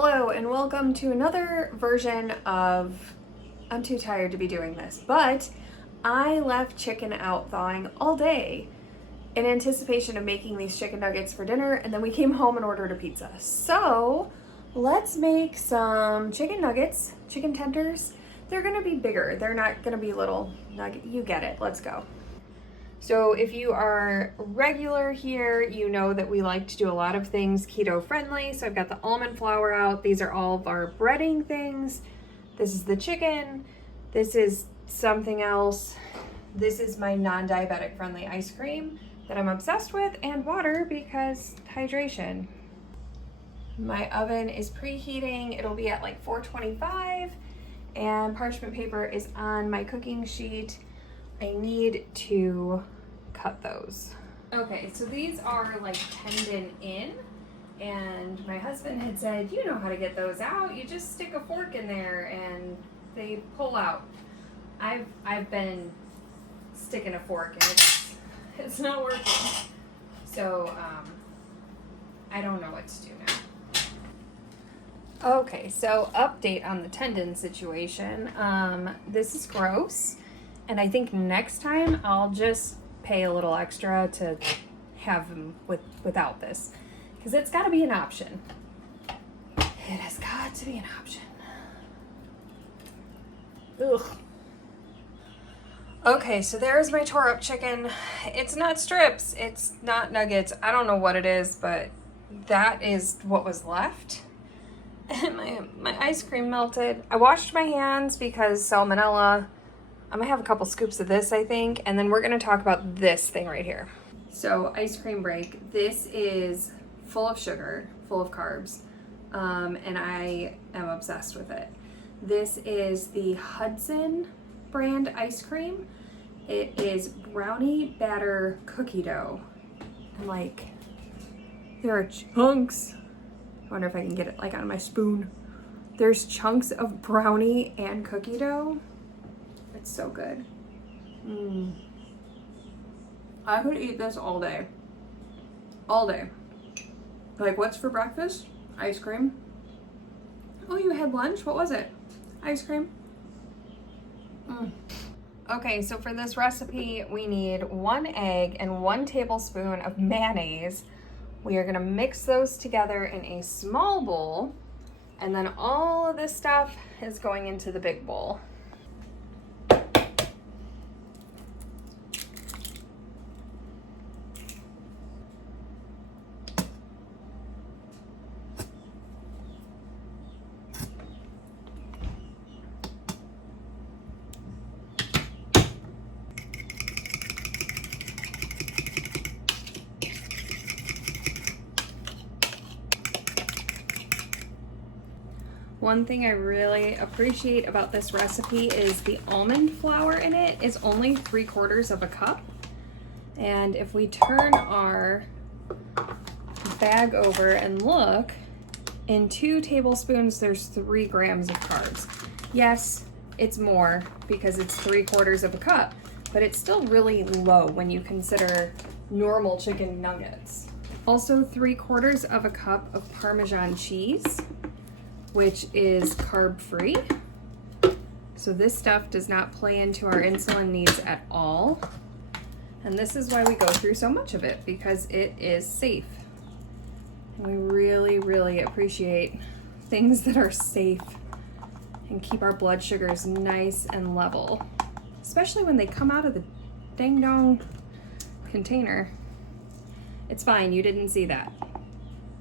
Hello and welcome to another version of I'm too tired to be doing this, but I left chicken out thawing all day in anticipation of making these chicken nuggets for dinner, and then we came home and ordered a pizza. So let's make some chicken nuggets, chicken tenders. They're gonna be bigger, they're not gonna be little nugget. You get it, let's go. So if you are regular here, you know that we like to do a lot of things keto friendly. So I've got the almond flour out. These are all of our breading things. This is the chicken. This is something else. This is my non-diabetic friendly ice cream that I'm obsessed with, and water because hydration. My oven is preheating. It'll be at like 425, and parchment paper is on my cooking sheet. I need to cut those. Okay, so these are like tendon in, and my husband had said, you know how to get those out. You just stick a fork in there and they pull out. I've been sticking a fork and it's not working. So I don't know what to do now. Okay, so update on the tendon situation. This is gross. And I think next time I'll just pay a little extra to have them without this, because it's got to be an option. It has got to be an option. Ugh. Okay, so there's my tore up chicken. It's not strips, it's not nuggets. I don't know what it is, but that is what was left. And my ice cream melted. I washed my hands because salmonella. I'm gonna have a couple scoops of this, I think, and then we're gonna talk about this thing right here. So, ice cream break. This is full of sugar, full of carbs, and I am obsessed with it. This is the Hudson brand ice cream. It is brownie batter cookie dough. And like, there are chunks. I wonder if I can get it like on my spoon. There's chunks of brownie and cookie dough. It's so good. I could eat this all day. All day. Like, what's for breakfast? Ice cream. Oh, you had lunch? What was it? Ice cream. Okay, so for this recipe, we need 1 egg and 1 tablespoon of mayonnaise. We are gonna mix those together in a small bowl, and then all of this stuff is going into the big bowl. One thing I really appreciate about this recipe is the almond flour in it is only 3/4 of a cup. And if we turn our bag over and look, in 2 tablespoons, there's 3 grams of carbs. Yes, it's more because it's 3/4 of a cup, but it's still really low when you consider normal chicken nuggets. Also 3/4 of a cup of Parmesan cheese, which is carb-free. So this stuff does not play into our insulin needs at all. And this is why we go through so much of it, because it is safe. And we really, really appreciate things that are safe and keep our blood sugars nice and level, especially when they come out of the dang-dong container. It's fine, you didn't see that.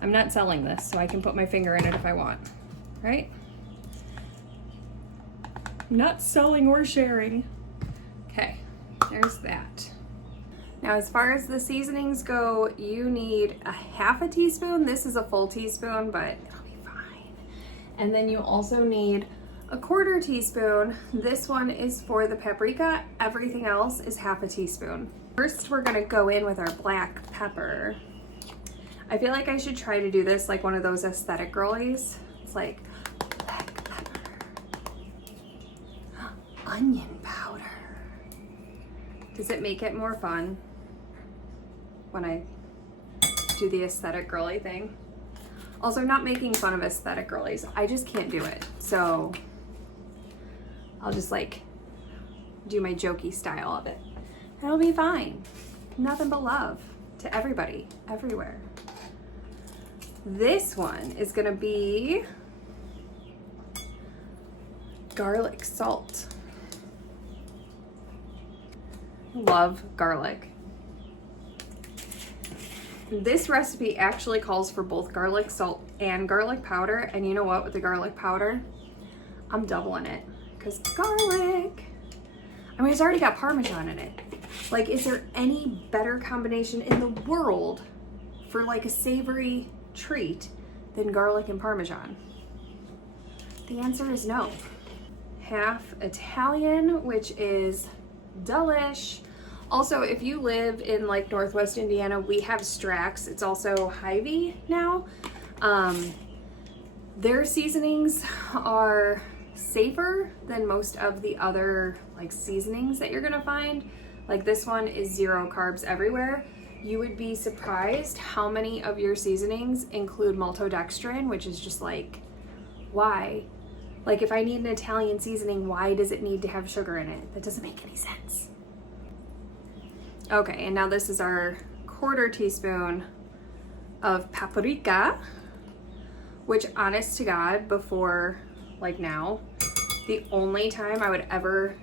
I'm not selling this, so I can put my finger in it if I want. Right? Not selling or sharing. Okay, there's that. Now, as far as the seasonings go, you need a 1/2 teaspoon. This is a full teaspoon, but it'll be fine. And then you also need a 1/4 teaspoon. This one is for the paprika. Everything else is 1/2 teaspoon. First, we're gonna go in with our black pepper. I feel like I should try to do this like one of those aesthetic girlies. It's like black pepper, onion powder. Does it make it more fun when I do the aesthetic girly thing? Also, I'm not making fun of aesthetic girlies. I just can't do it. So I'll just like do my jokey style of it. It'll be fine. Nothing but love to everybody, everywhere. This one is gonna be garlic salt. Love garlic. This recipe actually calls for both garlic salt and garlic powder. And you know what, with the garlic powder, I'm doubling it because garlic. I mean, it's already got Parmesan in it. Like, is there any better combination in the world for like a savory treat than garlic and Parmesan? The answer is no. Half Italian, which is delish. Also, if you live in like Northwest Indiana, we have Strax. It's also Hy-Vee now. Their seasonings are safer than most of the other like seasonings that you're gonna find. Like this one is 0 carbs everywhere. You would be surprised how many of your seasonings include maltodextrin, which is just like, why? Like if I need an Italian seasoning, why does it need to have sugar in it? That doesn't make any sense. Okay, and now this is our 1/4 teaspoon of paprika, which honest to God, before like now, the only time I would ever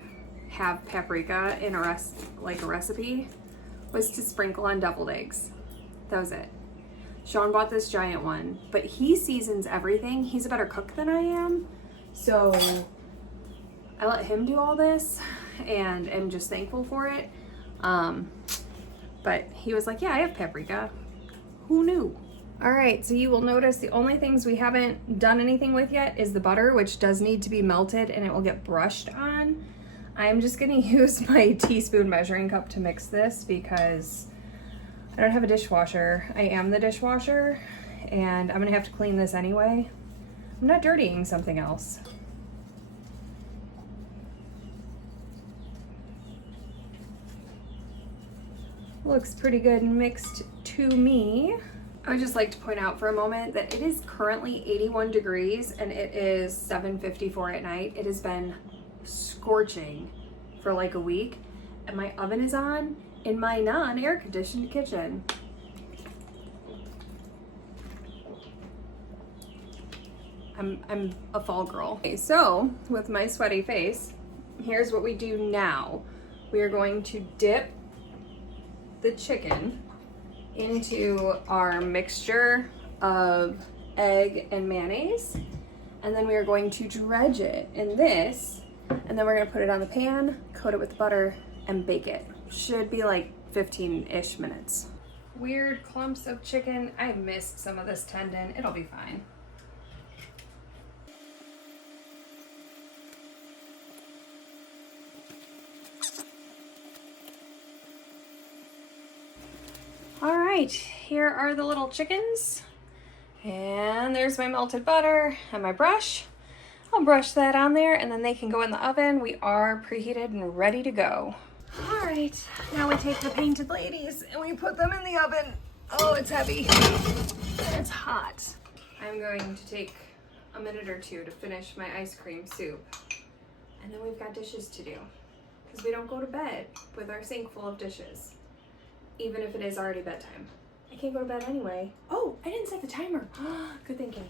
have paprika in a recipe was to sprinkle on deviled eggs. That was it. Sean bought this giant one, but he seasons everything. He's a better cook than I am, so I let him do all this and am just thankful for it. But he was like, yeah, I have paprika. Who knew? All right, so you will notice the only things we haven't done anything with yet is the butter, which does need to be melted and it will get brushed on. I'm just gonna use my teaspoon measuring cup to mix this because I don't have a dishwasher. I am the dishwasher and I'm gonna have to clean this anyway. I'm not dirtying something else. Looks pretty good and mixed to me. I would just like to point out for a moment that it is currently 81 degrees and it is 7:54 at night. It has been scorching for like a week and my oven is on in my non-air conditioned kitchen. I'm a fall girl. Okay, so with my sweaty face, here's what we do now. We are going to dip the chicken into our mixture of egg and mayonnaise, and then we are going to dredge it in this, and then we're going to put it on the pan, coat it with butter, and bake it. Should be like 15-ish minutes. Weird clumps of chicken. I missed some of this tendon. It'll be fine. All right, here are the little chickens. And there's my melted butter and my brush. I'll brush that on there and then they can go in the oven. We are preheated and ready to go. All right, now we take the painted ladies and we put them in the oven. Oh, it's heavy and it's hot. I'm going to take a minute or two to finish my ice cream soup. And then we've got dishes to do because we don't go to bed with our sink full of dishes. Even if it is already bedtime. I can't go to bed anyway. Oh, I didn't set the timer. Good thinking.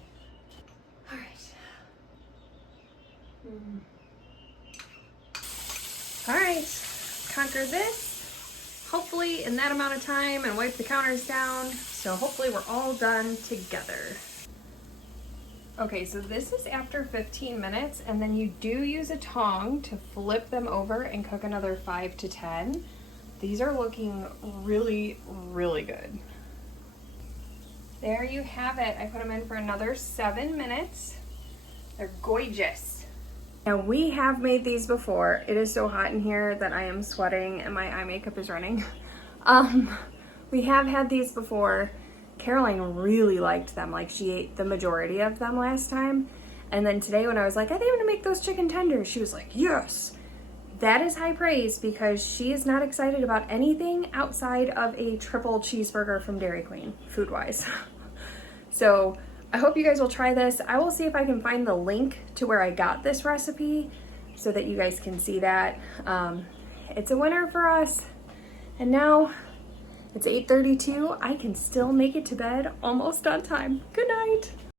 All right. All right, conquer this, hopefully in that amount of time, and wipe the counters down. So hopefully we're all done together. Okay, so this is after 15 minutes, and then you do use a tong to flip them over and cook another 5 to 10. These are looking really, really good. There you have it. I put them in for another 7 minutes. They're gorgeous. Now we have made these before. It is so hot in here that I am sweating and my eye makeup is running. We have had these before. Caroline really liked them. Like she ate the majority of them last time. And then today when I was like, I think I'm gonna make those chicken tenders, she was like, yes. That is high praise because she is not excited about anything outside of a triple cheeseburger from Dairy Queen, food-wise. So I hope you guys will try this. I will see if I can find the link to where I got this recipe so that you guys can see that. It's a winner for us. And now it's 8:32. I can still make it to bed almost on time. Good night.